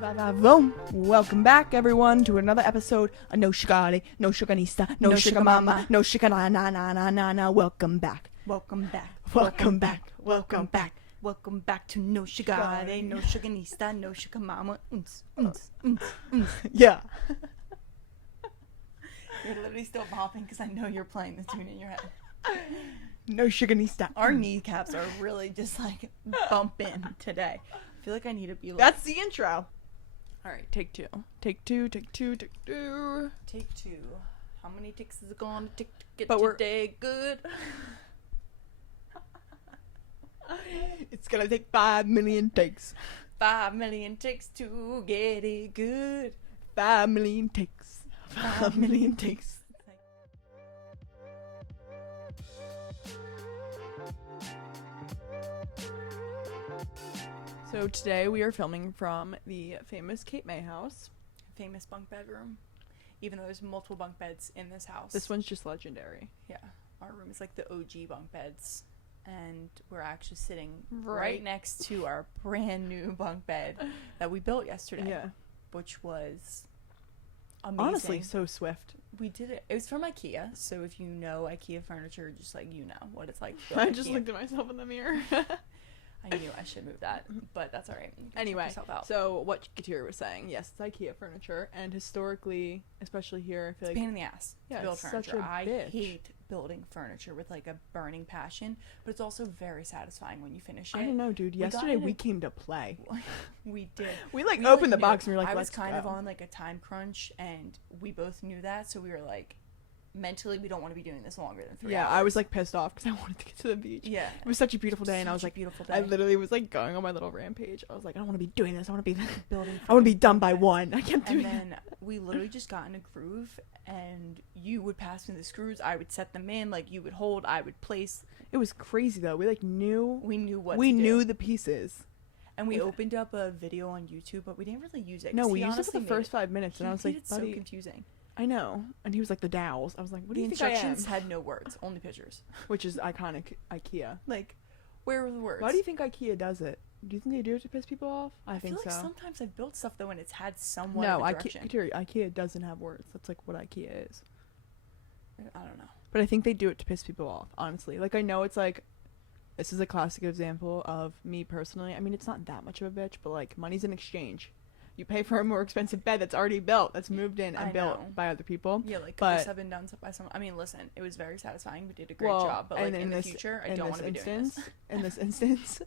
Boom. Welcome back, everyone, to another episode of No Sugar, No Sugarista, No Sugar Mama, No Sugar na na na na na na. Welcome back. Welcome back. Welcome back. Welcome back. Welcome back to No Sugar, No Sugarista, No Sugar Mama. Yeah. You're literally still bopping because I know you're playing the tune in your head. No Sugarista. Our kneecaps are really just like bumping today. I feel like I need to be like... That's the intro. All right, take two. Take two. Take two. How many takes is it going to take to get But your day good? It's gonna take 5 million takes. 5 million takes to get it good. 5 million takes. 5 million takes. So today we are filming from the famous Cape May house. Famous bunk bedroom. Even though there's multiple bunk beds in this house. This one's just legendary. Yeah. Our room is like the OG bunk beds. And we're actually sitting Right. right next to our brand new bunk bed that we built yesterday. Yeah. Which was amazing. Honestly, so swift. We did it. It was from IKEA. So if you know IKEA furniture, just like you know what it's like to build I just IKEA. looked at myself in the mirror. I knew I should move that, but that's all right. You can check Anyway, yourself out. so what Katir was saying, yes, it's IKEA furniture, and historically, especially here, I feel It's like a pain in the ass Yeah, to build it's furniture. such a I bitch. hate building furniture with like a burning passion, but it's also very satisfying when you finish it. I don't know, dude. We got Yesterday in a- we came to play. We did. We like We, opened the knew. box and we were like, I was let's kind of go. on like a time crunch, and we both knew that, so we were like, mentally, we don't want to be doing this longer than 3 Yeah, hours. I was like pissed off because I wanted to get to the beach. yeah, It was such a beautiful day, and I was Such a like, beautiful day. I literally was like going on my little rampage. I was like, I don't want to be doing this. I want to be, building. I want to be done by 1. I kept doing And it. then we literally just got in a groove, and you would pass me the screws, I would set them in, like you would hold, I would place. It was crazy though. We like knew. We knew what We to knew do. the pieces. And we with- opened up a video on YouTube, but we didn't really use it. No, 'cause we he used it for honestly the made first 5 minutes, and I was he like, made it so buddy, confusing. I know. And he was like, the dowels. I was like, what do The you think I am? instructions had no words, only pictures. Which is iconic IKEA. Like, where were the words? Why do you think IKEA does it? Do you think they do it to piss people off? I feel think like so. sometimes I've built stuff though, and it's had somewhat No, of a IKEA, direction. IKEA doesn't have words. That's like what IKEA is. I don't know. But I think they do it to piss people off, honestly. Like, I know it's like, this is a classic example of me personally. I mean, it's not that much of a bitch, but like, money's an exchange. You pay for a more expensive bed that's already built, that's moved in and I built know. by other people. Yeah, like But- this have been done by someone. I mean, listen, it was very satisfying. We did a great Well, job, but like and in the this- future, I in don't this want to be doing this. In this instance,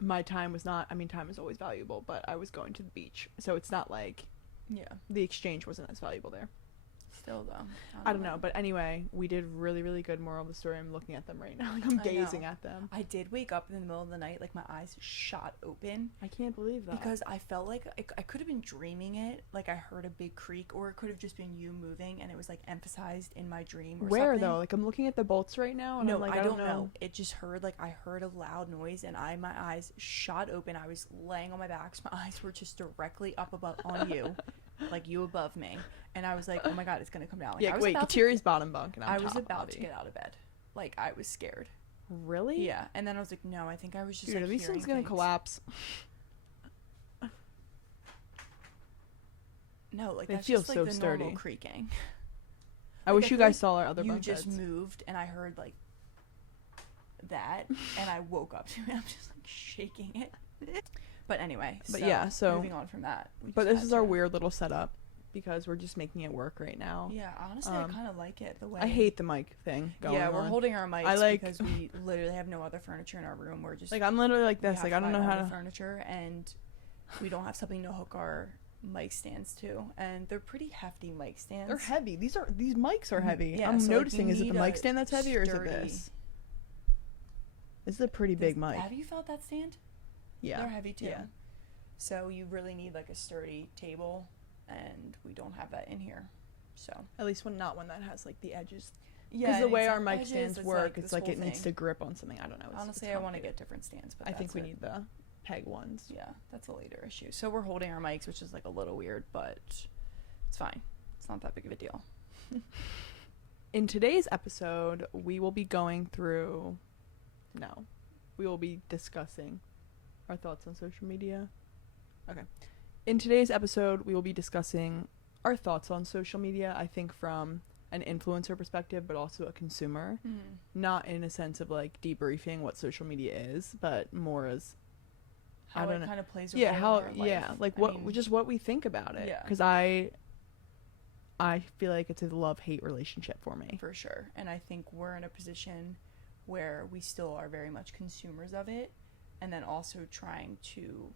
my time was not, I mean, time is always valuable, but I was going to the beach. So it's not like Yeah, the exchange wasn't as valuable there. still though. I don't know, but anyway, we did really, really good. Moral of the story, I'm looking at them right now. Like, I'm I gazing know. at them. I did wake up in the middle of the night, like my eyes shot open. I can't believe that. Because I felt like I could have been dreaming it, like I heard a big creak, or it could have just been you moving, and it was like emphasized in my dream. Or Where something. though? Like, I'm looking at the bolts right now, and No, I'm like, I I don't know. It just heard I heard a loud noise, and my eyes shot open. I was laying on my back, so my eyes were just directly up above on you, like you above me, and I was like, oh my god, it's gonna come down. Like, Yeah, I was wait, about to- Katiri's bottom bunk, and I'm I was top about to body. get out of bed, like I was scared. Really? Yeah, and then I was like, no, I think I was just Dude, like are these hearing things gonna things. collapse? No, like They that's feel just like so the sturdy. normal creaking. I Like, wish I you feel guys like saw our other You bunk just beds. moved, and I heard like that, and I woke up to it. I'm just like shaking it. But anyway, But yeah, so- moving on from that. we But just this had is our to- weird little setup because we're just making it work right now. Yeah, honestly, I Um, kind of like it the way. I hate the mic thing going Yeah, we're on. holding our mics I like- because we literally have no other furniture in our room. We're just Like, I'm literally like we this. have Like, to I don't buy know all how the to. furniture, and we don't have something to hook our mic stands to, and they're pretty hefty mic stands. They're heavy. These mics are Mm, heavy. yeah, I'm so, like, noticing. you Is it the need mic a stand that's heavy, or is it sturdy- this? This is a pretty big mic. Have you felt that stand? Yeah. They're heavy too. Yeah. So you really need like a sturdy table, and we don't have that in here. So At least not one that has like the edges. yeah, Because the it way needs, our like, mic edges, stands work, it's this like whole it needs to thing. grip on something. I don't know. Honestly, it's I want to complicated. get different stands, but I think that's we it. need the peg ones. Yeah, that's a later issue. So we're holding our mics, which is like a little weird, but it's fine. It's not that big of a deal. In today's episode, we will be going through. No, we will be discussing our thoughts on social media. Okay. In today's episode, we will be discussing our thoughts on social media, I think from an influencer perspective, but also a consumer. Not in a sense of like debriefing what social media is, but more as I How don't it know. kind of plays a Yeah, role how in our life. yeah, like I what mean, just what we think about it. Yeah. Because I feel like it's a love-hate relationship for me. for sure. And I think we're in a position where we still are very much consumers of it, and then also trying to.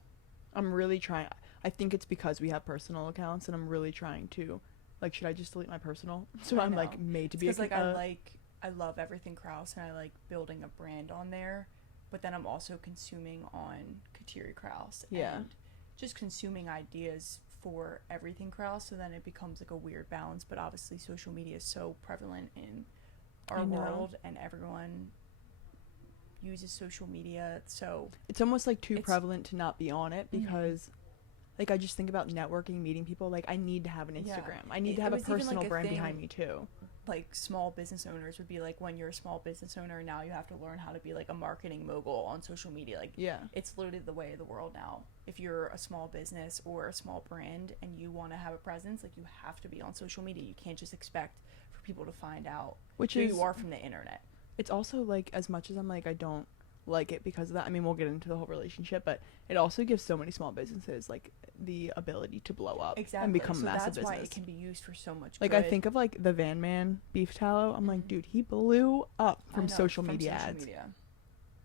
I'm really trying. I think it's because we have personal accounts, and I'm really trying to, like, should I just delete my personal? So I I'm know. like made to be a. Because like I love everything Kraus, and I like building a brand on there, but then I'm also consuming on Kateri Kraus. Yeah. And just consuming ideas for everything Kraus, so then it becomes like a weird balance. But obviously, social media is so prevalent in I our know. world, and everyone uses social media. So It's almost like too It's- prevalent to not be on it Mhm. because, like, I just think about networking, meeting people. Like, I need to have an Yeah. Instagram. I need It- to it have a was even, like, personal a brand thing- behind me too. like small business owners would be like, when you're a small business owner, now you have to learn how to be like a marketing mogul on social media. Like, Yeah. it's literally the way of the world now. If you're a small business or a small brand and you want to have a presence, like, you have to be on social media. You can't just expect for people to find out Which who is you are from the internet. it's also like, as much as I'm like I don't like it because of that. I mean, we'll get into the whole relationship, but it also gives so many small businesses like the ability to blow up Exactly. and become so a massive that's why business. it can be used for so much Like good. I think of like the Van Man beef tallow. I'm like, Mhm. dude, he blew up I from know, social from media social ads. media.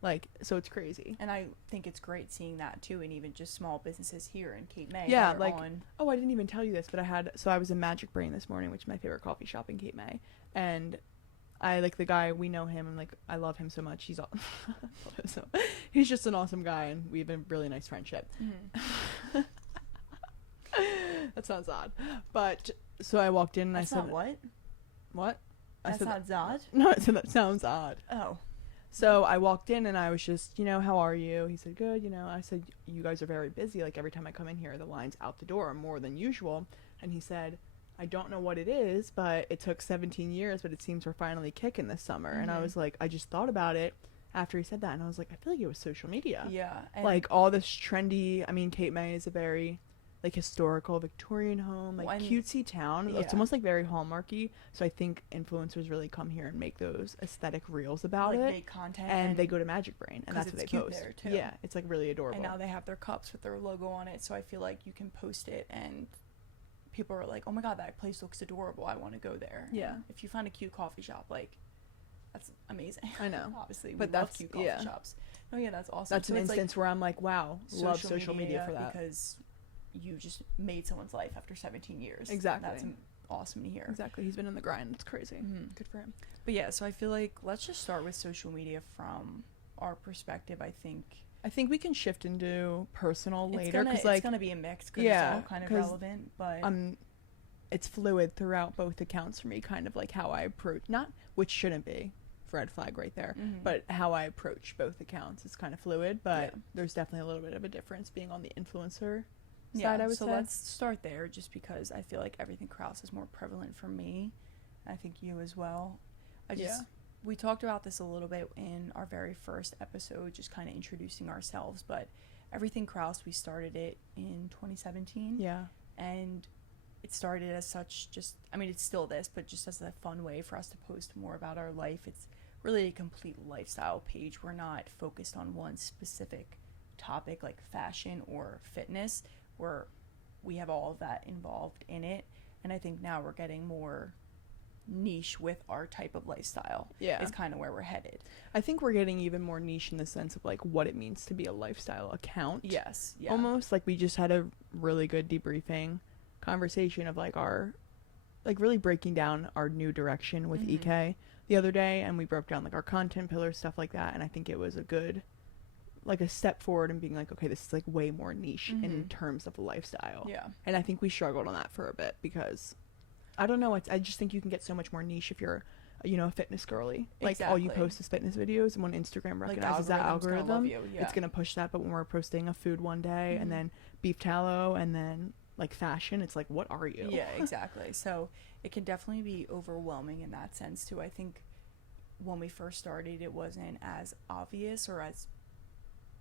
Like, so it's crazy. And I think it's great seeing that too, and even just small businesses here in Cape May. Yeah, that are like- on, Oh, I didn't even tell you this, but I was in Magic Brain this morning, which is my favorite coffee shop in Cape May, and I like the guy. We know him, and like I love him so much. He's all, he's just an awesome guy, and we have a really nice friendship. Mhm. That sounds odd, but so I walked in and That's I said, not what? "What?" I That's said, not Zod? "No." I said that sounds odd. Oh. So I walked in and I was just, how are you? He said, good. I said, you guys are very busy. Like every time I come in here, the lines out the door are more than usual. And he said, I don't know what it is, but it took 17 years, but it seems we're finally kicking this summer. And I Mhm. was like, I just thought about it after he said that. And I was like, I feel like it was social media. Yeah. And Like all this trendy, I mean, Cape May is a very like historical Victorian home, like Well, and- cutesy town. It's yeah. almost like very hallmarky. So I think influencers really come here and make those aesthetic reels about like it. make content, And they go to Magic Brain, and 'cause that's what they it's cute post. there, too. Yeah, it's like really adorable. and now they have their cups with their logo on it, so I feel like you can post it and people are like, oh my god, that place looks adorable, I want to go there. Yeah. And if you find a cute coffee shop, like, that's amazing. I know. Obviously, But we love that's- cute coffee yeah. shops. Oh yeah, that's awesome. That's So an it's, like, instance where I'm like, wow, love social media for that. because you just made someone's life after 17 years. Exactly. That's awesome to hear. Exactly, he's been in the grind. It's crazy. Mhm. Good for him. But yeah, so I feel like let's just start with social media from our perspective. I think I think we can shift into personal it's later gonna, because like it's gonna be a mix because yeah, it's all kind of 'cause relevant, but it's fluid throughout both accounts for me. Kind of like how I approach, not which shouldn't be red flag right there, Mhm. but how I approach both accounts is kind of fluid. But Yeah. there's definitely a little bit of a difference being on the influencer yeah, side. I would so say. let's start there, just because I feel like everything Kraus is more prevalent for me. I think you as well. Yeah. We talked about this a little bit in our very first episode, just kind of introducing ourselves, but everything Kraus, we started it in 2017. Yeah. And it started as such, just, I mean, it's still this, but just as a fun way for us to post more about our life. It's really a complete lifestyle page. We're not focused on one specific topic like fashion or fitness, where we have all of that involved in it. And I think now we're getting more niche with our type of lifestyle. Yeah. Is kind of where we're headed. I think we're getting even more niche in the sense of like what it means to be a lifestyle account. Yes. Yeah. Almost like we just had a really good debriefing conversation of like our like really breaking down our new direction with Mhm. EK the other day, and we broke down like our content pillars, stuff like that, and I think it was a good like a step forward in being like, okay, this is like way more niche in Mhm. terms of lifestyle. Yeah. And I think we struggled on that for a bit because I don't know, I just think you can get so much more niche if you're a fitness girly. Like all you Exactly. post is fitness videos, and when Instagram Like, recognizes that algorithm's gonna love algorithm, you, yeah. it's gonna push that. But when we're posting a food one day Mhm. and then beef tallow and then like fashion, it's like, what are you? Yeah, exactly. So it can definitely be overwhelming in that sense too. I think when we first started, it wasn't as obvious or as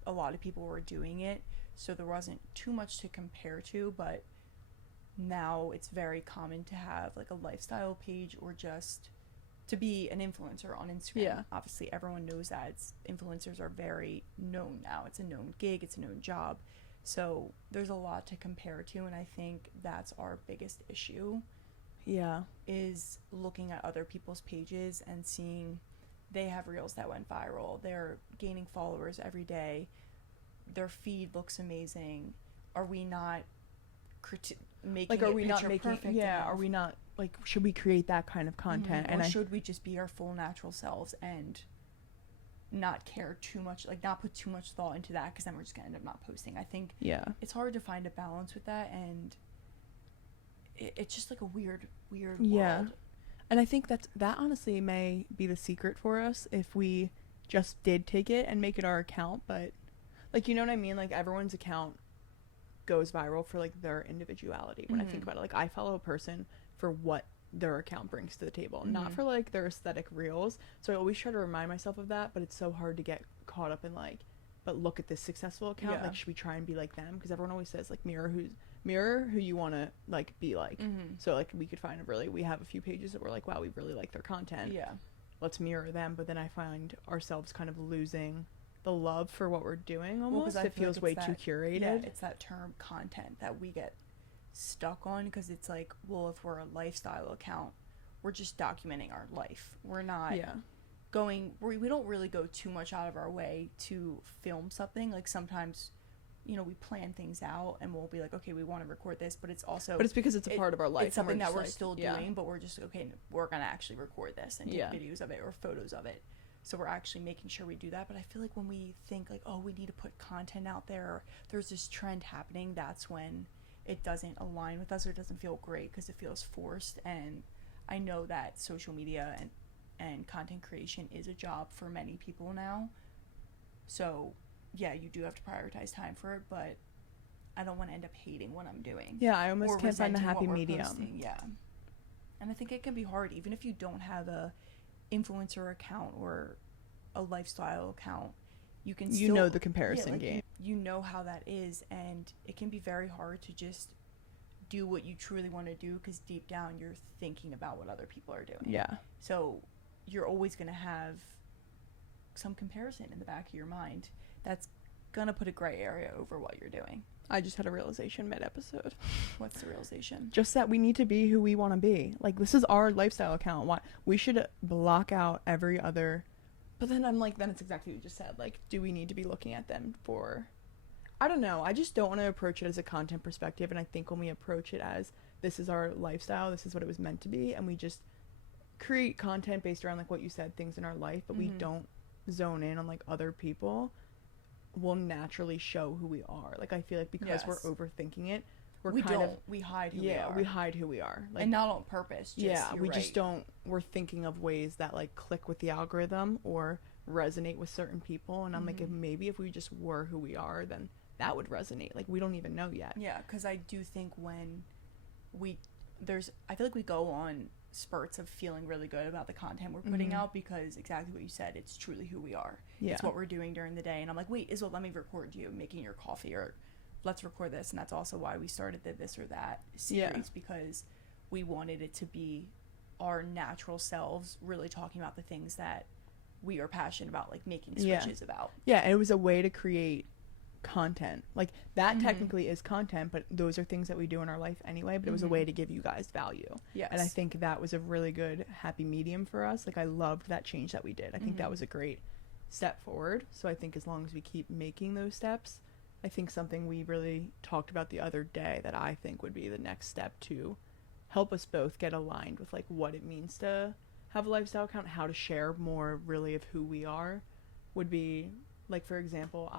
a lot of people were doing it, so there wasn't too much to compare to. But now it's very common to have like a lifestyle page or just to be an influencer on Instagram. Yeah. Obviously everyone knows that influencers are very known now. It's a known gig, it's a known job. So there's a lot to compare to, and I think that's our biggest issue, Yeah. is looking at other people's pages and seeing they have reels that went viral. They're gaining followers every day. Their feed looks amazing. Are we not making Like, are it we not picture making, perfect yeah, enough? are we not, like, should we create that kind of content? Or should we just be our full natural selves and not care too much, like not put too much thought into that, because then we're just gonna end up not posting. I think yeah. it's hard to find a balance with that, and it's just like a weird Yeah. world. And I think that honestly may be the secret for us if we just did take it and make it our account. But, like, you know what I mean? Like, everyone's account goes viral for, like, their individuality. When I think about it, like, I follow a person for what their account brings to the table, not for, like, their aesthetic reels. So I always try to remind myself of that, but it's so hard to get caught up in, like, but look at this successful account. Yeah. Like, should we try and be like them? Because everyone always says, like, mirror who you want to, like, be like. So, like, we could find we have a few pages that we're like, wow, we really like their content, Yeah. let's mirror them. But then I find ourselves kind of losing the love for what we're doing. Well, 'cause Almost I it feel feels like way it's too that- curated. Yeah, it's that term content that we get stuck on, because it's like, well, if we're a lifestyle account, we're just documenting our life. We're not Yeah. we don't really go too much out of our way to film something. Like, sometimes, you know, we plan things out and we'll be like, okay, we want to record this, but it's also, But it's because it's a part of our life. it's something and that just we're like, still yeah. doing, but we're just, okay, we're gonna actually record this and take Yeah. videos of it or photos of it. So we're actually making sure we do that. But I feel like when we think like, oh, we need to put content out there, or there's this trend happening, that's when it doesn't align with us, or it doesn't feel great, because it feels forced. And I know that social media and content creation is a job for many people now. So yeah, you do have to prioritize time for it, but I don't want to end up hating what I'm doing. Yeah, I almost Or can't find the resenting what happy we're medium. posting, yeah. And I think it can be hard, even if you don't have a influencer account or a lifestyle account. You can You still, know the comparison like, game. You know how that is, and it can be very hard to just do what you truly want to do, because deep down you're thinking about what other people are doing. Yeah. So you're always going to have some comparison in the back of your mind that's going to put a gray area over what you're doing. I just had a realization mid-episode. What's the realization? Just that we need to be who we want to be. Like, this is our lifestyle account. Why we should block out every other. But then I'm like, then it's exactly what you just said. Like, do we need to be looking at them for? I don't know. I just don't want to approach it as a content perspective. And I think when we approach it as this is our lifestyle, this is what it was meant to be, and we just create content based around, like what you said, things in our life, but we don't zone in on, like, other people, will naturally show who we are. Like, I feel like because we're overthinking it, we hide who we are. we hide who we are. Like, and not on purpose. Just, we just don't. We're thinking of ways that, like, click with the algorithm or resonate with certain people. And I'm like, if we just were who we are, then that would resonate. Like, we don't even know yet. Yeah, because I do think when I feel like we go on spurts of feeling really good about the content we're putting out, because exactly what you said, it's truly who we are. Yeah. It's what we're doing during the day. And I'm like, wait, Isabel, let me record you making your coffee, or let's record this. And that's also why we started the This or That series, because we wanted it to be our natural selves really talking about the things that we are passionate about, like making switches about. Yeah, and it was a way to create content. Like, that technically is content, but those are things that we do in our life anyway, but it was a way to give you guys value. Yes. And I think that was a really good happy medium for us. Like, I loved that change that we did. I think that was a great step forward. So I think as long as we keep making those steps, I think something we really talked about the other day that I think would be the next step to help us both get aligned with, like, what it means to have a lifestyle account, how to share more really of who we are, would be, like, for example,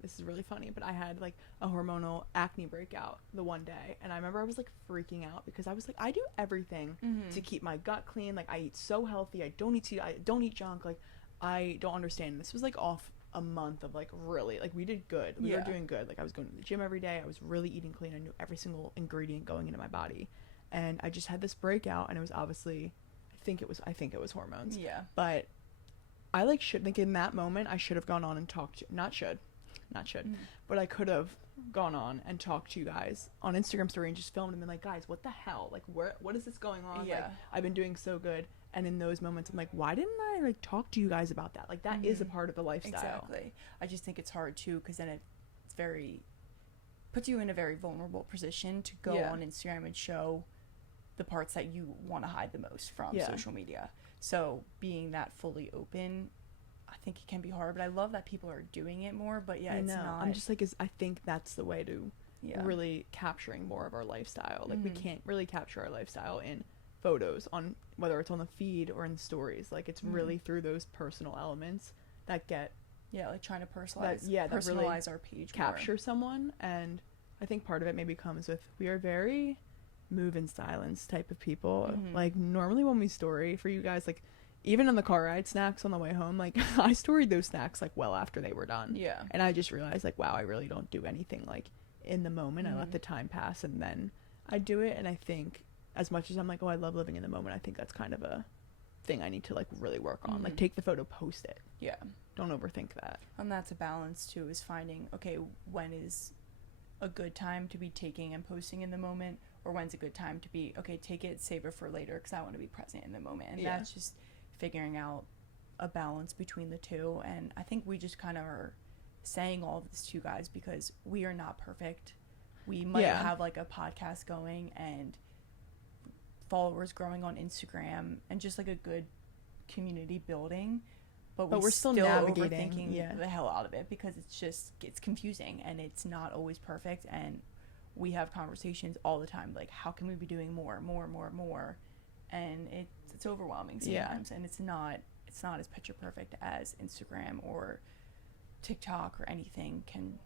this is really funny, but I had, like, a hormonal acne breakout the one day, and I remember I was, like, freaking out, because I was like, I do everything to keep my gut clean. Like, I eat so healthy. I don't eat junk. Like, I don't understand. This was, like, off a month of, like, really, like, we did good. We were doing good. Like, I was going to the gym every day. I was really eating clean. I knew every single ingredient going into my body, and I just had this breakout, and it was obviously, I think it was hormones. Yeah. But I, like, should think in that moment I should have gone on and talked to, not should, not should, Mhm. but I could have gone on and talked to you guys on Instagram story and just filmed and been like, guys, what the hell? Like, what is this going on? Like, Yeah. I've been doing so good. And in those moments, I'm like, why didn't I like talk to you guys about that? Like, that is a Mhm. part of the lifestyle. Exactly. I just think it's hard too, because then it's very puts you in a very vulnerable position to go Yeah. on Instagram and show the parts that you want to hide the most from Yeah. social media. So being that fully open, I think it can be hard, but I love that people are doing it more. But yeah, I it's know. not. I'm just like, I think that's the way to yeah. really capturing more of our lifestyle. Like, we Mhm. can't really capture our lifestyle in photos, on whether it's on the feed or in stories. Like, it's really through those personal elements that get Yeah, like trying to personalize. that really personalize our page. capture someone. And I think part of it maybe comes with, we are very move in silence type of people. Mhm. Like, normally when we story for you guys, like, even on the car ride snacks on the way home, like, I storied those snacks like well after they were done. More. Yeah. And I just realized, like, wow, I really don't do anything like in the moment. I let Mhm. the time pass and then I do it. And I think, as much as I'm like, oh, I love living in the moment, I think that's kind of a thing I need to like really work on. Like, Mhm. take the photo, post it. Yeah. Don't overthink that. And that's a balance too, is finding, okay, when is a good time to be taking and posting in the moment, or when's a good time to be, okay, take it, save it for later because I want to be present in the moment. And Yeah. that's just figuring out a balance between the two. And I think we just kind of are saying all of this to you guys because we are not perfect. We might Yeah. have like a podcast going and followers growing on Instagram and just like a good community building, but we're still navigating, overthinking yeah. the hell out of it because it's confusing and it's not always perfect. And we have conversations all the time like, how can we be doing more, and it's overwhelming Yeah. sometimes. And it's not as picture perfect as Instagram or TikTok or anything can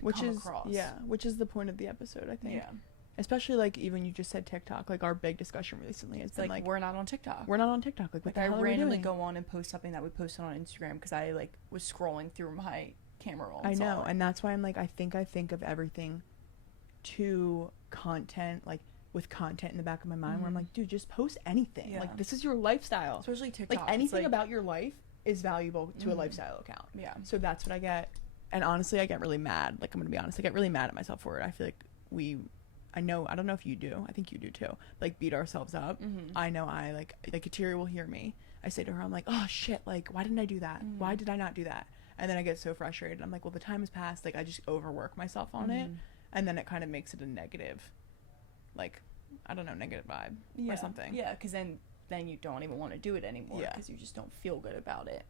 Which come is across. which is the point of the episode, I think. Yeah. Especially like, even you just said TikTok, like our big discussion recently has It's been like, like, we're not on TikTok. we're not on TikTok. Like, what the I hell are we randomly doing? go on and post something that we posted on Instagram because I like was scrolling through my camera roll. I saw know, it. and that's why I'm like, I think of everything to content, like with content in the back of my mind, where I'm Mhm. like, dude, just post anything. Yeah. Like, this is your lifestyle. especially TikTok. Like, it's anything about your life is valuable to a Mhm. lifestyle account. yeah, So that's what I get. And honestly, I get really mad. Like, I'm gonna be honest, I get really mad at myself for it. I feel like I don't know if you do. I think you do too. Like, beat ourselves up. Mhm. I know I like Kateria will hear me. I say to her, I'm like, oh shit, like, why didn't I do that? Why Mhm. did I not do that? And then I get so frustrated. I'm like, well, the time has passed. Like, I just overwork myself on it. Mhm. And then it kind of makes it a negative, like, I don't know, negative vibe yeah. or something. Yeah, because then you don't even want to do it anymore Yeah. because you just don't feel good about it.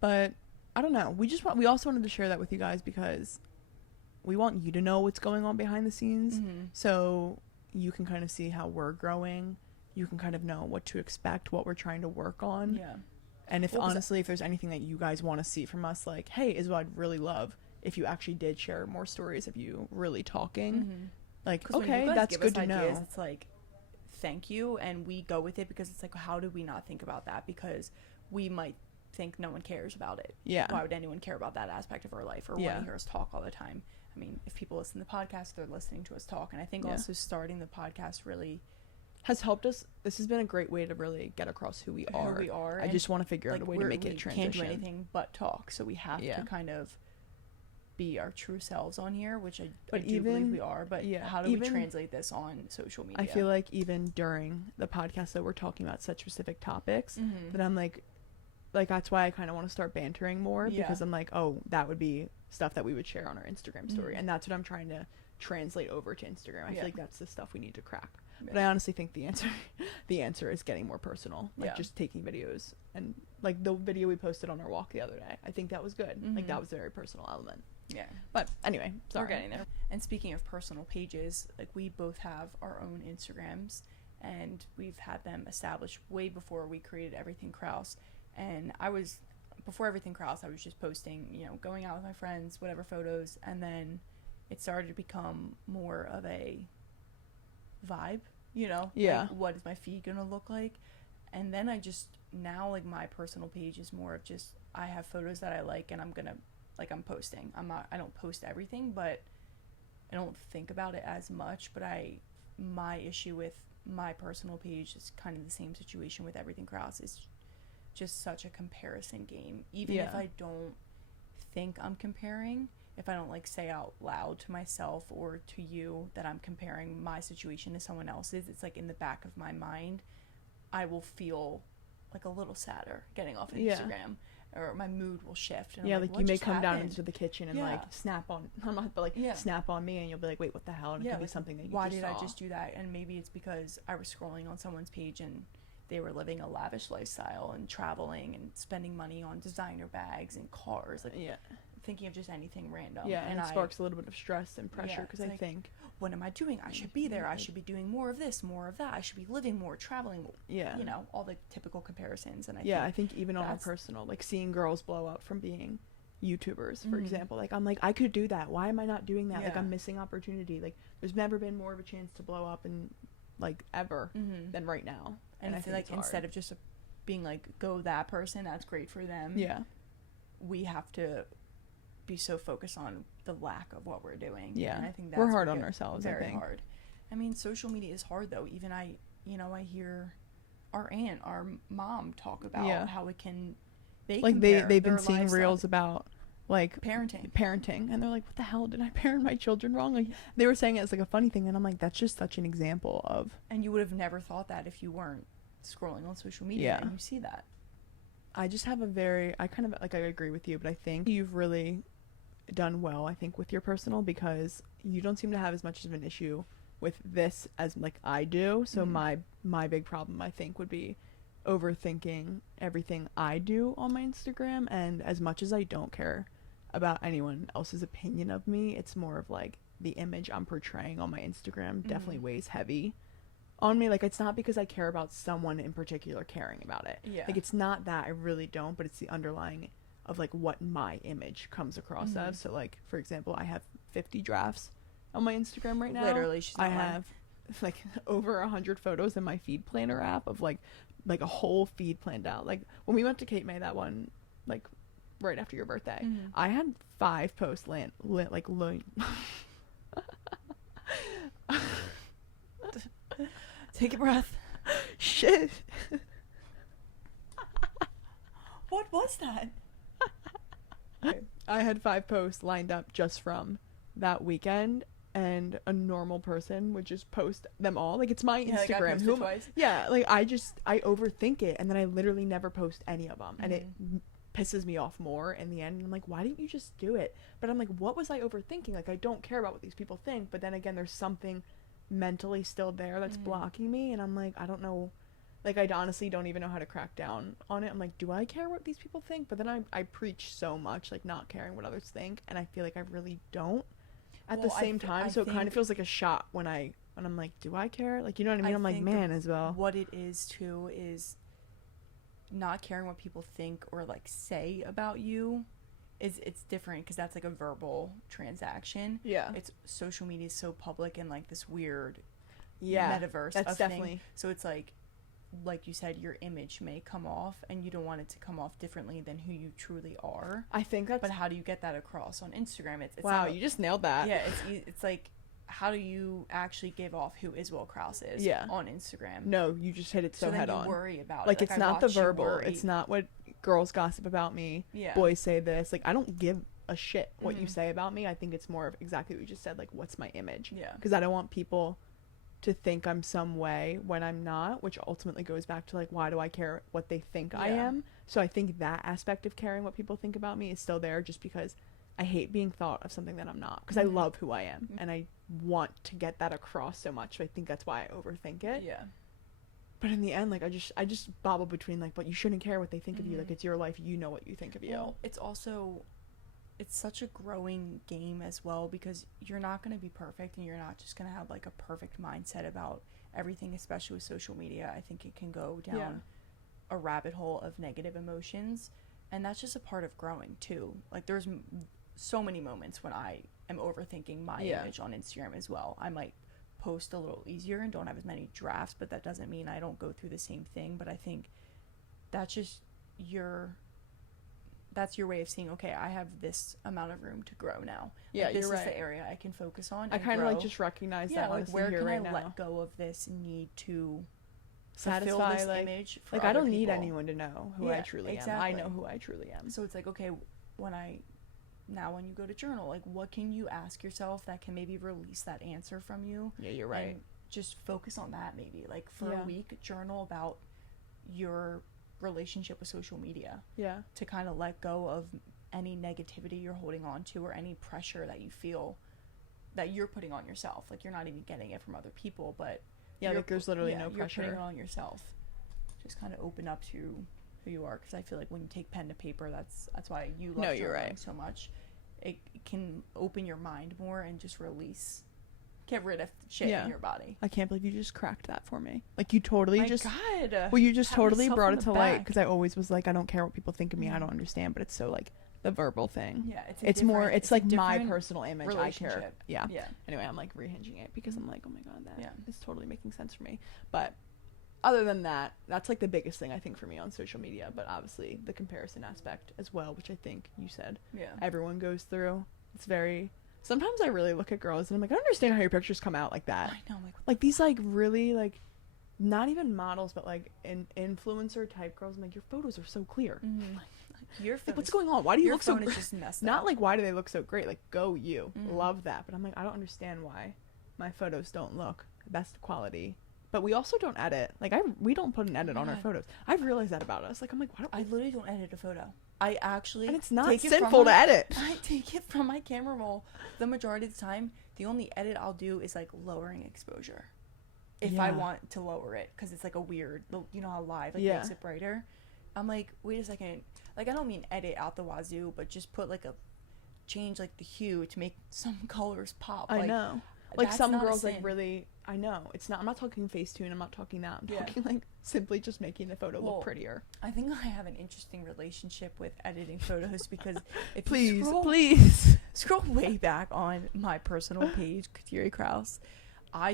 But I don't know. We also wanted to share that with you guys because we want you to know what's going on behind the scenes. Mhm. So you can kind of see how we're growing. You can kind of know what to expect, what we're trying to work on. Yeah. And if Well, 'cause honestly, if there's anything that you guys want to see from us, like, hey, Isabel, I'd really love if you actually did share more stories of you really talking. Mhm. Like, 'Cause when you okay, guys that's give good us to ideas, know. It's like, thank you, and we go with it because it's like, how did we not think about that? Because we might think no one cares about it. Yeah. Why would anyone care about that aspect of our life or want Yeah. to hear us talk all the time? I mean, if people listen to the podcast, they're listening to us talk. And I think Yeah. also starting the podcast really Has helped us. This has been a great way to really get across who we are. who we are. I and, just want to figure out a way to we're- make we it transition. can't do anything but talk, so we have Yeah. to kind of be our true selves on here, which I But do believe even- we are. But yeah, how do we even- translate this on social media? I feel like even during the podcast that we're talking about such specific topics, Mhm. that I'm like that's why I kind of want to start bantering more, Yeah. because I'm like, oh, that would be stuff that we would share on our Instagram story. Mhm. And that's what I'm trying to translate over to Instagram. I Yeah. feel like that's the stuff we need to crack. But Yeah. I honestly think the answer is getting more personal. Like, Yeah. just taking videos, and like the video we posted on our walk the other day, I think that was good. Like, Mhm. that was a very personal element. Yeah. But anyway, sorry. We're getting there. And speaking of personal pages, like, we both have our own Instagrams, and we've had them established way before we created Everything Kraus. And before Everything Kraus, I was just posting, going out with my friends, whatever photos, and then it started to become more of a vibe, Yeah. like, what is my feed gonna look like? And then now, like, my personal page is more of just, I have photos that I like, and I'm posting. I don't post everything, but I don't think about it as much. But my issue with my personal page is kind of the same situation with Everything Kraus. It's just such a comparison game. Even if Yeah. I don't think I'm comparing, if I don't like say out loud to myself or to you that I'm comparing my situation to someone else's, it's like in the back of my mind, I will feel like a little sadder getting off Instagram, or my mood will shift. And yeah, I'm like what you may just come down happened? into the kitchen and Yeah. like snap on, but like snap on me, and you'll be like, wait, what the hell? And it could be like, something that you why just did saw. I just do that? And maybe it's because I was scrolling on someone's page and they were living a lavish lifestyle and traveling and spending money on designer bags and cars, like thinking of just anything random. Yeah, and it sparks a little bit of stress and pressure, because I like, think, what am I doing? I should be there. I should be doing more of this, more of that. I should be living more, traveling more. yeah, You know, all the typical comparisons. And I think even on a personal, like seeing girls blow up from being YouTubers, for example, like I'm like, I could do that. Why am I not doing that? Like I'm missing opportunity. Like there's never been more of a chance to blow up and like ever than right now. And I feel like instead of just being like, go that person, that's great for them. Yeah. We have to be so focused on the lack of what we're doing. Yeah. And I think that's we're hard on ourselves, very I think. hard. I mean, social media is hard though. Even I hear our aunt, our mom talk about how it can, they've been seeing reels about like parenting, and they're like, what the hell, did I parent my children wrong? Like they were saying it as like a funny thing, and I'm like, that's just such an example of, and you would have never thought that if you weren't scrolling on social media and you see that. I just have I kind of like, I agree with you, but I think you've really done well, I think, with your personal, because you don't seem to have as much of an issue with this as like I do. So my big problem, I think, would be overthinking everything I do on my Instagram. And as much as I don't care about anyone else's opinion of me, it's more of like the image I'm portraying on my Instagram definitely weighs heavy on me. Like it's not because I care about someone in particular caring about it. Like it's not that, I really don't, but it's the underlying of like what my image comes across as. So like, for example, I have 50 drafts on my Instagram right now. Literally, I have like over 100 photos in my feed planner app of like a whole feed planned out. Like when we went to Cape May, that one, like right after your birthday, I had 5 posts Take a breath. Shit. What was that? I had 5 posts lined up just from that weekend, and a normal person would just post them all. Like it's my Instagram. Like twice. Yeah, like I overthink it, and then I literally never post any of them, and it pisses me off more in the end. And I'm like, why didn't you just do it? But I'm like, what was I overthinking? Like I don't care about what these people think, but then again, there's something mentally still there that's blocking me, and I'm like, I don't know. Like I honestly don't even know how to crack down on it. I'm like, do I care what these people think? But then I preach so much like not caring what others think, and I feel like I really don't at the same time. So it kind of feels like a shot when I'm like, do I care? Like, you know what I mean? I'm like, man, as well. What it is too is not caring what people think or like say about you. It's different because that's like a verbal transaction. Yeah. It's social media is so public and like this weird metaverse that's of definitely thing. So it's like you said, your image may come off and you don't want it to come off differently than who you truly are. I think that's, but how do you get that across on Instagram? It's wow, you just nailed that. Yeah, it's like, how do you actually give off who Isabel Kraus is on Instagram? No, you just hit it so head on. You worry about like it. It's not the verbal. It's not what girls gossip about me. Yeah. Boys say this. Like I don't give a shit what you say about me. I think it's more of exactly what you just said. Like what's my image? Yeah. Because I don't want people to think I'm some way when I'm not, which ultimately goes back to like, why do I care what they think I am? So I think that aspect of caring what people think about me is still there, just because I hate being thought of something that I'm not, because I love who I am and I want to get that across so much. So I think that's why I overthink it. Yeah. But in the end, like I just bobble between like, but you shouldn't care what they think of you. Like it's your life, you know what you think of you. Well, it's such a growing game as well, because you're not going to be perfect and you're not just going to have like a perfect mindset about everything, especially with social media. I think it can go down a rabbit hole of negative emotions, and that's just a part of growing too. Like there's so many moments when I am overthinking my image on Instagram as well. I might post a little easier and don't have as many drafts, but that doesn't mean I don't go through the same thing. But I think that's just that's your way of seeing, okay, I have this amount of room to grow now. Yeah, like, this you're right. is the area I can focus on. I kind of like just recognize that. Like where can right I now. let go of this need to satisfy this like image for like other I don't need people. anyone to know who I truly am. I know who I truly am. So it's like, okay, when I now when you go to journal, like what can you ask yourself that can maybe release that answer from you? Yeah, you're right. And just focus on that maybe. Like for Yeah. a week, journal about your relationship with social media Yeah. to kind of let go of any negativity you're holding on to or any pressure that you feel that you're putting on yourself. Like you're not even getting it from other people, but Yeah, you're like there's literally yeah, no you're pressure. putting it on yourself. Just kind of open up to who you are, because I feel like when you take pen to paper, that's why you love No, you're journaling right. so much. It can open your mind more and just get rid of shit Yeah. in your body. I can't believe you just cracked that for me. Like you totally My just God. well, you just Pat totally myself brought on it the to light, back. because I always was like, I don't care what people think of me. I Mhm. don't understand, but it's so like the verbal thing. Yeah, It's more. different- It's a like my different personal image. I care. relationship. Yeah. Yeah. Anyway, I'm like rehinging it because I'm like, oh my god, that Yeah. is totally making sense for me. But other than that, that's like the biggest thing I think for me on social media. But obviously the comparison aspect as well, which I think you said Yeah. everyone goes through. It's very. Sometimes I really look at girls and I'm like, I don't understand how your pictures come out like that. I know. I'm Like these like really like, not even models, but like influencer type girls. I'm like, your photos are so clear. Your Like, what's going on? Why do you your look so phone great? is just messed Not up. like why do they look so great? Like go you, Mhm. love that. But I'm like, I don't understand why my photos don't look best quality. But we also don't edit. Like we don't put an edit on our God. photos. I've realized that about us. Like I'm like, why don't I literally don't edit a photo. I actually and it's not take it from sinful to my- edit. I take it from my camera roll. The majority of the time, the only edit I'll do is like lowering exposure. If I Yeah. want to lower it, because it's like a weird, you know how live like Yeah. makes it brighter. I'm like, wait a second. Like I don't mean edit out the wazoo, but just put like change like the hue to make some colors pop. I Like, know. Like that's some not a girls like sin. really. I know. It's not. I'm not talking Facetune. I'm not talking that. I'm Yeah. talking like simply just making the photo Well, look prettier. I think I have an interesting relationship with editing photos because if Please, you scroll, please. scroll way back on my personal page, Kateri Kraus, I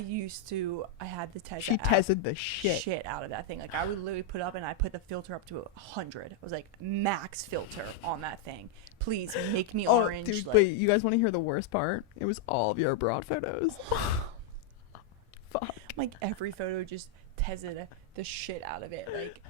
had the Tezza She app tested the shit. out of that thing. Like I would literally put up and I put the filter up to 100. I was like max filter on that thing. Please make me orange. Dude, like, wait, you guys want to hear the worst part? It was all of your abroad photos. Fuck. like every photo just Tezza the shit out of it. Like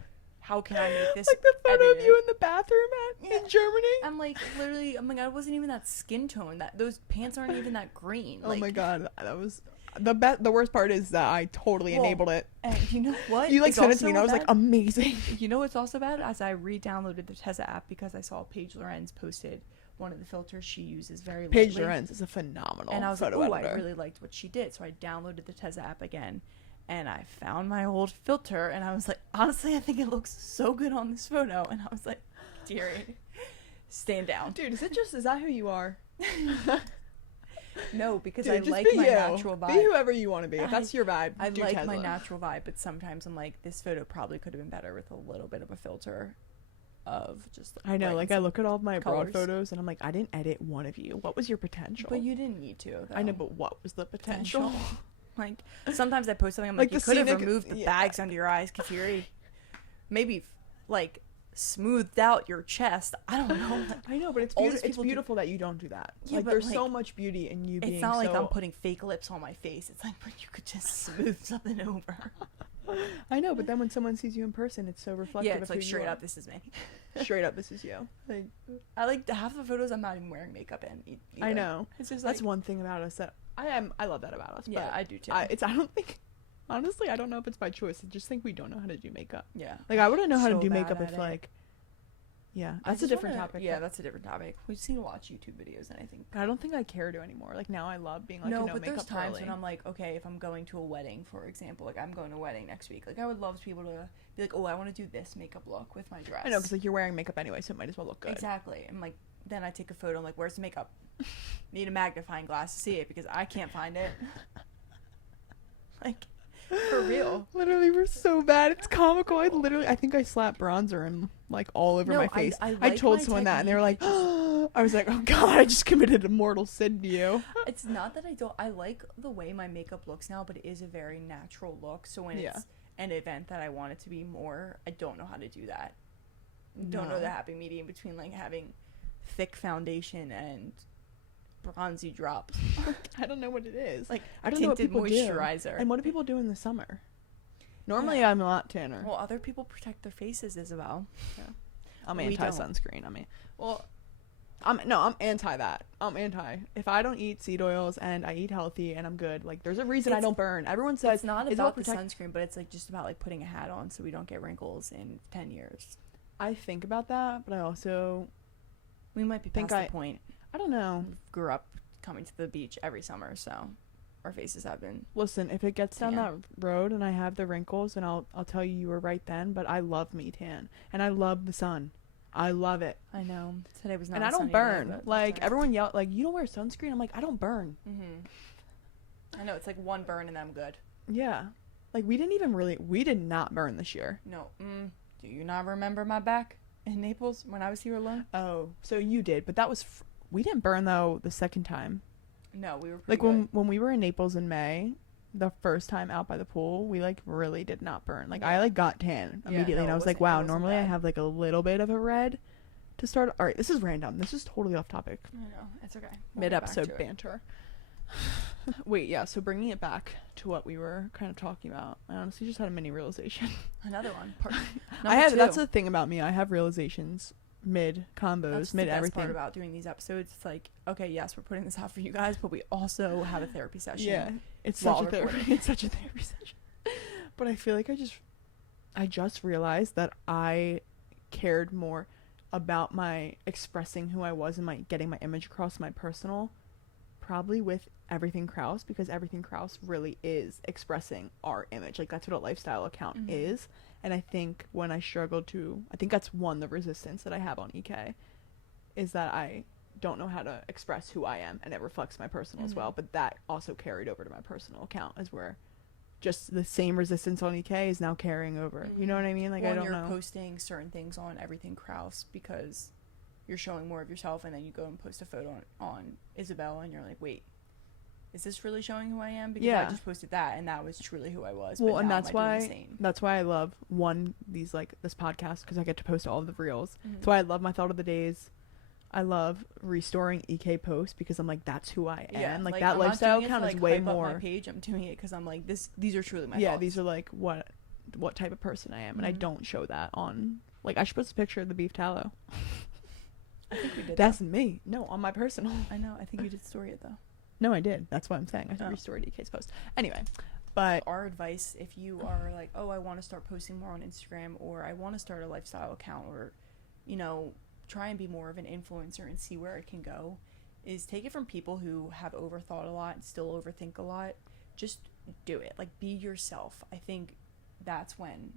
how can I make this Like the photo of edited? you in the bathroom Yeah. in Germany. I'm like literally I'm like I wasn't even that skin tone. That those pants aren't even that green. Oh Like, my god, that was the worst part is that I totally Well, enabled it. And you know what? You like is sent it to me also and I was like bad? amazing. You know what's also bad? As I re-downloaded the Tezza app because I saw Paige Lorenz posted one of the filters she uses very Paige lightly. Lorenz is a phenomenal And I was like, photo oh, I editor. really liked what she did. So I downloaded the Tezza app again. And I found my old filter. And I was like, honestly, I think it looks so good on this photo. And I was like, dearie, stand down. Dude, is that who you are? No, because Dude, I just like be my you. natural vibe. Be whoever you want to be. If I- that's your vibe, I do like my Tesla. natural vibe, but sometimes I'm like, this photo probably could have been better with a little bit of a filter of just. I know, lighting like I some- look at all of my abroad colors. photos and I'm like, I didn't edit one of you. What was your potential? But you didn't need to. I know, though. but what was the potential? Like sometimes I post something, I'm Like like, you the could have scenic- removed the yeah. bags under your eyes, Kateri. Maybe like smoothed out your chest. I don't know. I know, but it's All these it's people do- beautiful that you don't do that. Yeah, like but, there's like, so much beauty in you being It's not like so... I'm putting fake lips on my face. It's like, but you could just smooth something over. I know, but then when someone sees you in person, it's so reflective Yeah, of it's like who you straight are. up, this is me. Straight up, this is you. Like, I like half the photos I'm not even wearing makeup in. I either. know. It's just That's like, one thing about us that I love that about us. yeah, but I do too. I don't think, honestly, I don't know if it's by choice. I just think we don't know how to do makeup. yeah. Like, I wouldn't know how to So do bad makeup at if, it. like, yeah, I that's a just different wanna- topic. Yeah, but that's a different topic. We just need to watch YouTube videos, and I think. I don't think I care to anymore. Like, now I love being, like, No, a no but makeup there's times girly. when I'm like, okay, if I'm going to a wedding, for example, like I'm going to a wedding next week, like I would love to be able to be like, oh, I want to do this makeup look with my dress. I know, because, like, you're wearing makeup anyway, so it might as well look good. Exactly. And like, then I take a photo. I'm like, where's the makeup? Need a magnifying glass to see it because I can't find it. Like, for real. Literally, we're so bad. It's comical. I think I slapped bronzer and like all over No, my face. I I like told my someone that, and they were like, technique. I was like, oh god, I just committed a mortal sin to you. It's not that I don't. I like the way my makeup looks now, but it is a very natural look. So when Yeah. it's an event that I want it to be more, I don't know how to do that. Don't know No. the happy medium between like having thick foundation and bronzy drops. I don't know what it is. Like I don't know what tinted people do. moisturizer. And what do people do in the summer? Normally, Yeah. I'm a lot tanner. Well, other people protect their faces, Isabel. I'm we anti don't. sunscreen. Well, I'm anti that. I'm anti. If I don't eat seed oils and I eat healthy and I'm good, like there's a reason I don't burn. Everyone says It's not "Is it about the protect-" sunscreen, but it's like just about like putting a hat on so we don't get wrinkles in 10 years. I think about that, but I also We might be Think past the point. I don't know. We grew up coming to the beach every summer, so our faces have been. Listen, if it gets down Tan. that road and I have the wrinkles, and I'll tell you were right then. But I love me tan, and I love the sun. I love it, I know today was not. and a I don't sunny day, burn. but that's Like nice. everyone yell, like you don't wear sunscreen. I'm like I don't burn. I know it's like one burn and I'm good. Yeah, like we did not burn this year. No. Do you not remember my back in Naples when I was here alone? Oh, so you did, but that was we didn't burn though the second time. No, we were Like pretty when we were in Naples in May, the first time out by the pool, we like really did not burn. Like I Yeah. like got tan Yeah, immediately, no, and it I was like, wasn't- it wow, wasn't normally I bad. have like a little bit of a red to start. All right, this is random. This is totally off topic. I know it's okay. We'll get Mid back episode to it. banter. Wait, yeah. So bringing it back to what we were kind of talking about, I honestly just had a mini realization. Another one. I have. That's a the thing about me. I have realizations mid combos, That's mid the best everything. part about doing these episodes. It's like, okay, yes, we're putting this out for you guys, but we also have a therapy session. Yeah, it's while such a therapy. recording. It's such a therapy session. But I feel like I just realized that I cared more about my expressing who I was and my getting my image across, my personal, probably with Everything Kraus, because Everything Kraus really is expressing our image. Like that's what a lifestyle account Mhm. is. And I think when I struggled to, I think that's the resistance that I have on EK, is that I don't know how to express who I am, and it reflects my personal as well. Mhm. But that also carried over to my personal account, is where just the same resistance on EK is now carrying over. You know what I mean? Like Well, I don't you're know. posting certain things on Everything Kraus because you're showing more of yourself, and then you go and post a photo on Isabel, and you're like, wait, is this really showing who I am? Because Yeah. I just posted that, and that was truly who I was. Well, but and now that's am I doing why the same? that's why I love these like this podcast, because I get to post all of the reels. Mhm. That's why I love my thought of the days. I love restoring EK posts because I'm like that's who I am. Yeah, like I'm that not lifestyle doing it to, account like, is way hype up my more. page. I'm doing it because I'm like these are truly my Yeah, thoughts. these are like what type of person I am, and I Mhm. don't show that on. Like I should post a picture of the beef tallow. I think we did. That's me. No, on my personal. I know. I think you did story it though. No, I did. That's what I'm saying. I Oh. restored EK's post. Anyway, but Our advice, if you are like, oh, I want to start posting more on Instagram, or I want to start a lifestyle account, or, you know, try and be more of an influencer and see where it can go, is take it from people who have overthought a lot and still overthink a lot. Just do it. Like, be yourself. I think that's when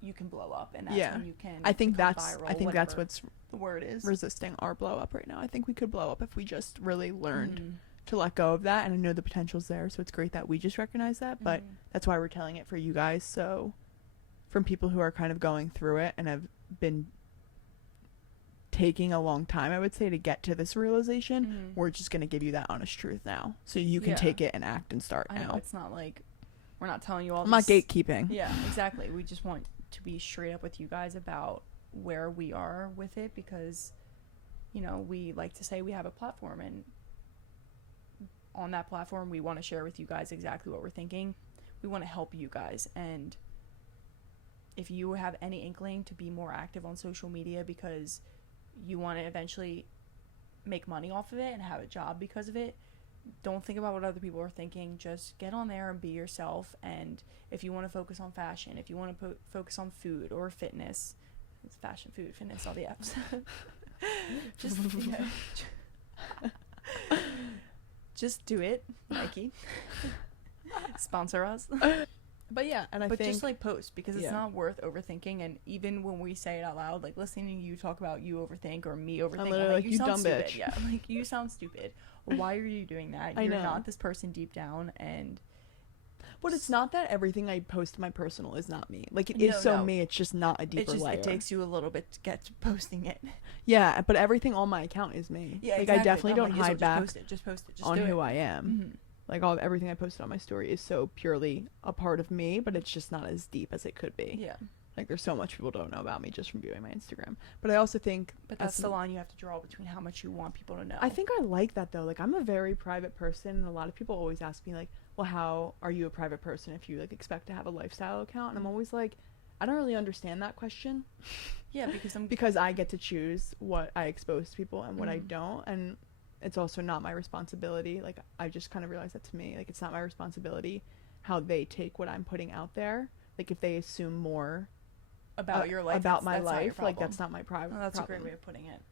you can blow up, and that's Yeah. when you can. I think become that's viral, I think that's whatever what's the word is. resisting our blow up right now. I think we could blow up if we just really learned Mhm. to let go of that, and I know the potential's there, so it's great that we just recognize that, but Mhm. that's why we're telling it for you guys. So from people who are kind of going through it and have been taking a long time, I would say, to get to this realization, Mhm. we're just going to give you that honest truth now, so you can Yeah. take it and act and start I know now. it's not like we're not telling you all. I'm not this- gatekeeping. Yeah, exactly. We just want to be straight up with you guys about where we are with it, because, you know, we like to say we have a platform, and on that platform we want to share with you guys exactly what we're thinking. We want to help you guys, and if you have any inkling to be more active on social media because you want to eventually make money off of it and have a job because of it, don't think about what other people are thinking. Just get on there and be yourself. And if you want to focus on fashion, if you want to focus on food or fitness, it's fashion, food, fitness, all the F's. just just do it. Nike sponsor us. But yeah, and I But think just like post, because it's yeah. not worth overthinking. And even when we say it out loud, like listening to you talk about you overthink or me overthink, I'm literally like, "You sound dumb stupid." bitch. Yeah, like you sound stupid. Why are you doing that? I You're know. not this person deep down, and but it's not that everything I post to my personal is not me. Like it is No, so no. me. It's just not a deeper layer. it takes you a little bit to get to posting it. Yeah, but everything on my account is me. Yeah, like exactly. I definitely I'm don't like, Isabel, hide back Just post it. Just on do who it. I am. Mhm. Like everything I posted on my story is so purely a part of me, but it's just not as deep as it could be. Yeah, Like there's so much people don't know about me just from viewing my Instagram. But I also think but that's as the line you have to draw between how much you want people to know. I think I like that though. Like I'm a very private person, and a lot of people always ask me like, "Well, how are you a private person if you like expect to have a lifestyle account?" And I'm always like, I don't really understand that question Yeah, because because I get to choose what I expose to people and what I Mhm. don't, and it's also not my responsibility. Like, I just kind of realized that to me, like, it's not my responsibility how they take what I'm putting out there. Like, if they assume more about your life, about my that's not your life, like, problem. that's not my Oh, that's a problem. great way of putting it.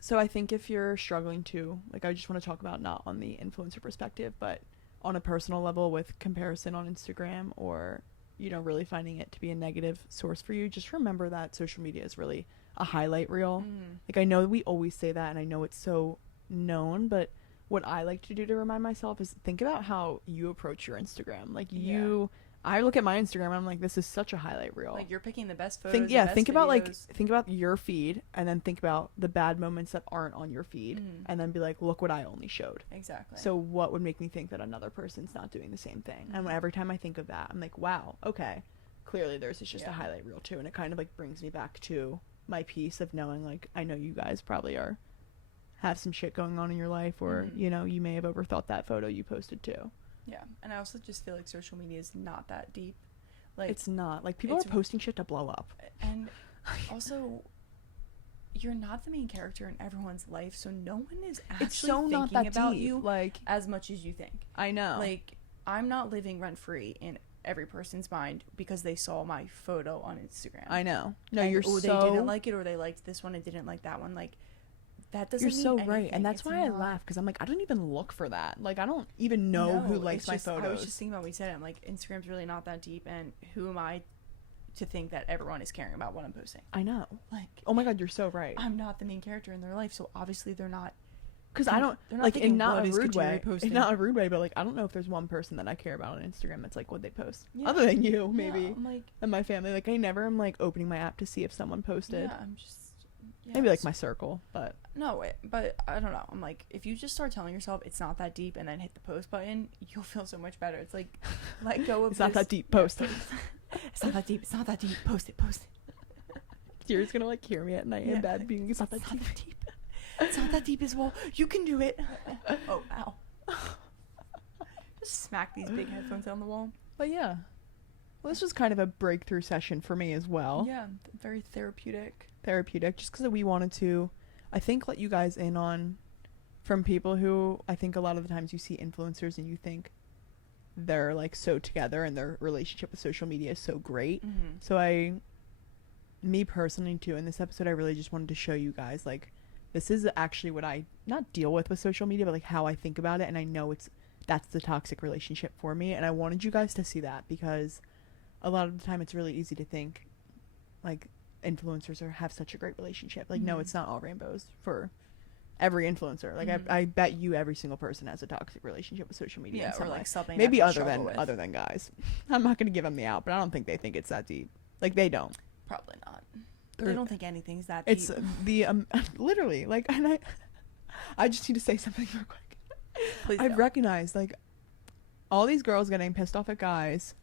So I think if you're struggling to, like, I just want to talk about not on the influencer perspective, but on a personal level with comparison on Instagram, or, you know, really finding it to be a negative source for you, just remember that social media is really a highlight reel. Mm. Like, I know we always say that, and I know it's so known, but what I like to do to remind myself is think about how you approach your Instagram. Like, I look at my Instagram and I'm like, this is such a highlight reel. Like, you're picking the best photos. Think about your feed, and then think about the bad moments that aren't on your feed, Mm. and then be like, look what I only showed. Exactly. So what would make me think that another person's not doing the same thing? Mm-hmm. And every time I think of that, I'm like, wow, okay, clearly theirs is just a Yeah. highlight reel too. And it kind of like brings me back to my peace of knowing, like, I know you guys probably have some shit going on in your life, or Mhm. you know, you may have overthought that photo you posted too. Yeah, and I also just feel like social media is not that deep. Like, It's not like people are it's- posting shit to blow up. and also, you're not the main character in everyone's life, so no one is actually It's so thinking not that about deep. you Like, as much as you think. I know. Like, I'm not living rent free in every person's mind because they saw my photo on Instagram. I know. No, And, you're or so. they didn't like it, or they liked this one and didn't like that one. Like, that doesn't You're mean so anything. right, and that's It's why I not- laugh, because I'm like, I don't even look for that. Like, I don't even know who No, likes it's my just- I was photos. just thinking about what we said. I'm like, Instagram's really not that deep, and who am I to think that everyone is caring about what I'm posting? I know. Like, Oh my god, you're so right. I'm not the main character in their life, so obviously they're not. Because I don't They're not like thinking, in not "What a is rude Kateri way. In posting?" not a rude way, but like, I don't know if there's one person that I care about on Instagram that's like what they post, Yeah. other than you, maybe, Yeah, I'm like, and my family. Like, I never am like opening my app to see if someone posted. yeah, I'm just. Yeah, Maybe like so- my circle, but No, but I don't know. I'm like, if you just start telling yourself it's not that deep and then hit the post button, you'll feel so much better. It's like, let go of it's not this- that deep. yeah, Post it. It's not that deep. It's not that deep. Post it. Post it. You're gonna like hear me at night Yeah. in bed being it's not that It's deep. not that deep. It's not that deep as well. You can do it. Oh, ow. Just smack these big headphones on the wall. But yeah, well, this was kind of a breakthrough session for me as well. Yeah, very therapeutic. Therapeutic, just because we wanted to, I think, let you guys in on, from people who I think a lot of the times you see influencers and you think they're like so together and their relationship with social media is so great. Mm-hmm. So me personally too, in this episode, I really just wanted to show you guys, like, this is actually what I not deal with social media, but like how I think about it, and I know that's the toxic relationship for me, and I wanted you guys to see that, because a lot of the time it's really easy to think like influencers have such a great relationship. Like, no, Mhm. it's not all rainbows for every influencer. Like, Mhm. I bet you every single person has a toxic relationship with social media in Yeah, some or way. like something. Maybe that they other struggle with. than guys. I'm not gonna give them the out, but I don't think they think it's that deep. Like, they don't. Probably not. They're- They don't think anything's that It's deep. the literally, like, and I just need to say something real quick. Please I've don't. recognized, like, all these girls getting pissed off at guys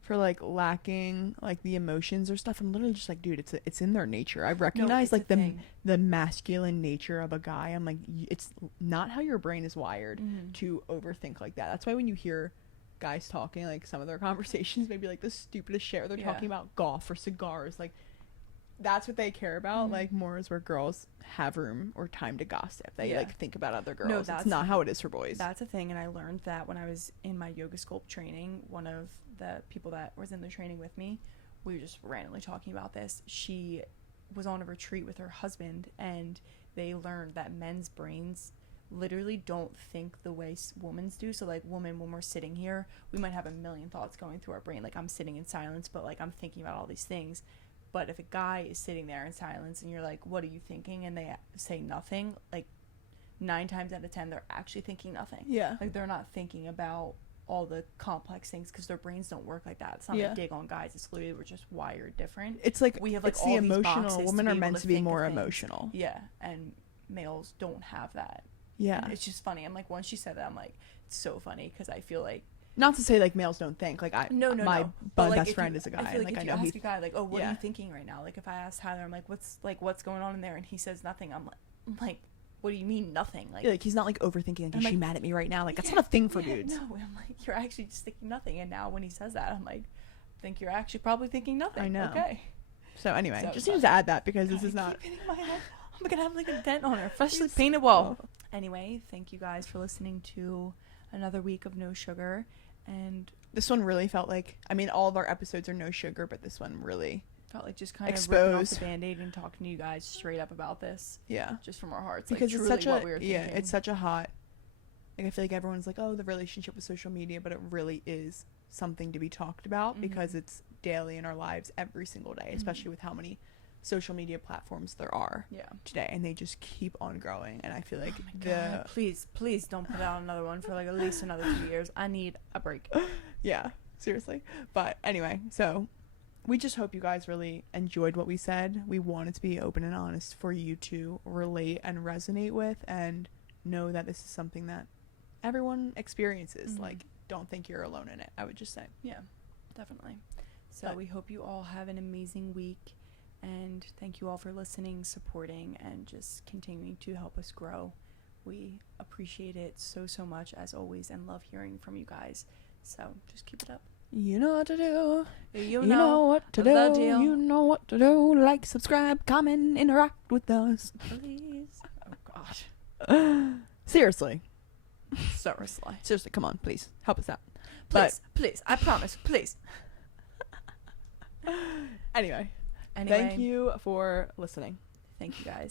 for like lacking like the emotions or stuff. I'm literally just like, dude, it's in their nature. I've recognized like the masculine nature of a guy. I'm like, it's not how your brain is wired Mhm. to overthink like that. That's why when you hear guys talking, like, some of their conversations may be like the stupidest shit, or they're Yeah. talking about golf or cigars, like, that's what they care about. Mhm. Like, more is where girls have room or time to gossip. They Yeah. like think about other girls. that's- It's not how it is for boys. That's a thing, and I learned that when I was in my yoga sculpt training. One of the people that was in the training with me, we were just randomly talking about this. She was on a retreat with her husband, and they learned that men's brains literally don't think the way women's do. So like, women, when we're sitting here, we might have a million thoughts going through our brain. Like, I'm sitting in silence, but like, I'm thinking about all these things. But if a guy is sitting there in silence and you're like, what are you thinking? And they say nothing, like 9 times out of 10, they're actually thinking nothing. Yeah. Like, they're not thinking about all the complex things because their brains don't work like that. It's not Yeah. a dig on guys. It's literally we're just wired different. It's like, We have, like, it's all the these emotional. boxes to Women be are able meant to to be think of more things. emotional. Yeah, and males don't have that. Yeah. It's just funny. I'm like, once she said that, I'm like, it's so funny because I feel like Not to say like males don't think. Like, my no. But, like, best if friend you, is a I guy. feel like Like, if I you know ask he. a guy like, oh, what are Yeah. you thinking right now? Like, if I ask Tyler, I'm like, what's going on in there, and he says nothing. I'm like, what do you mean nothing? Like, Like, he's not like overthinking. Like, I'm is she like, mad at me right now? Like, that's yeah, not a thing for yeah, dudes. No, I'm like, you're actually just thinking nothing. And now when he says that, I'm like, think you're actually probably thinking nothing. I know. Okay. So anyway, So, just needed to add that because this is not. Keep hitting my head. I'm gonna have like a dent on her, freshly painted wall. Anyway, thank you guys for listening to another week of No Sugar, and This one really felt like, I mean, all of our episodes are no sugar, but this one really, felt like just kind of ripping off Exposed. the Band-Aid and talking to you guys straight up about this, yeah. just from our hearts, Because like it's truly such what a, we were thinking. it's such a hot, like I feel like everyone's like, oh, the relationship with social media, but it really is something to be talked about because it's daily in our lives every single day, especially with how many social media platforms there are Yeah. today, and they just keep on growing. And I feel like Oh my God. Please don't put out another one for like at least another 2 years. I need a break. yeah, seriously. But anyway, so we just hope you guys really enjoyed what we said. We wanted to be open and honest for you to relate and resonate with, and know that this is something that everyone experiences. Like, don't think you're alone in it, I would just say. Yeah, definitely. So But- we hope you all have an amazing week, and thank you all for listening, supporting, and just continuing to help us grow. We appreciate it so much, as always, and love hearing from you guys. So just keep it up. You know what to do. You know what to the do. deal. You know what to do. Like, subscribe, comment, interact with us. Please. Oh gosh. Seriously. Seriously. Seriously, come on, please. Help us out. Please. I promise. Please. Anyway, Anyway. thank you for listening. Thank you guys.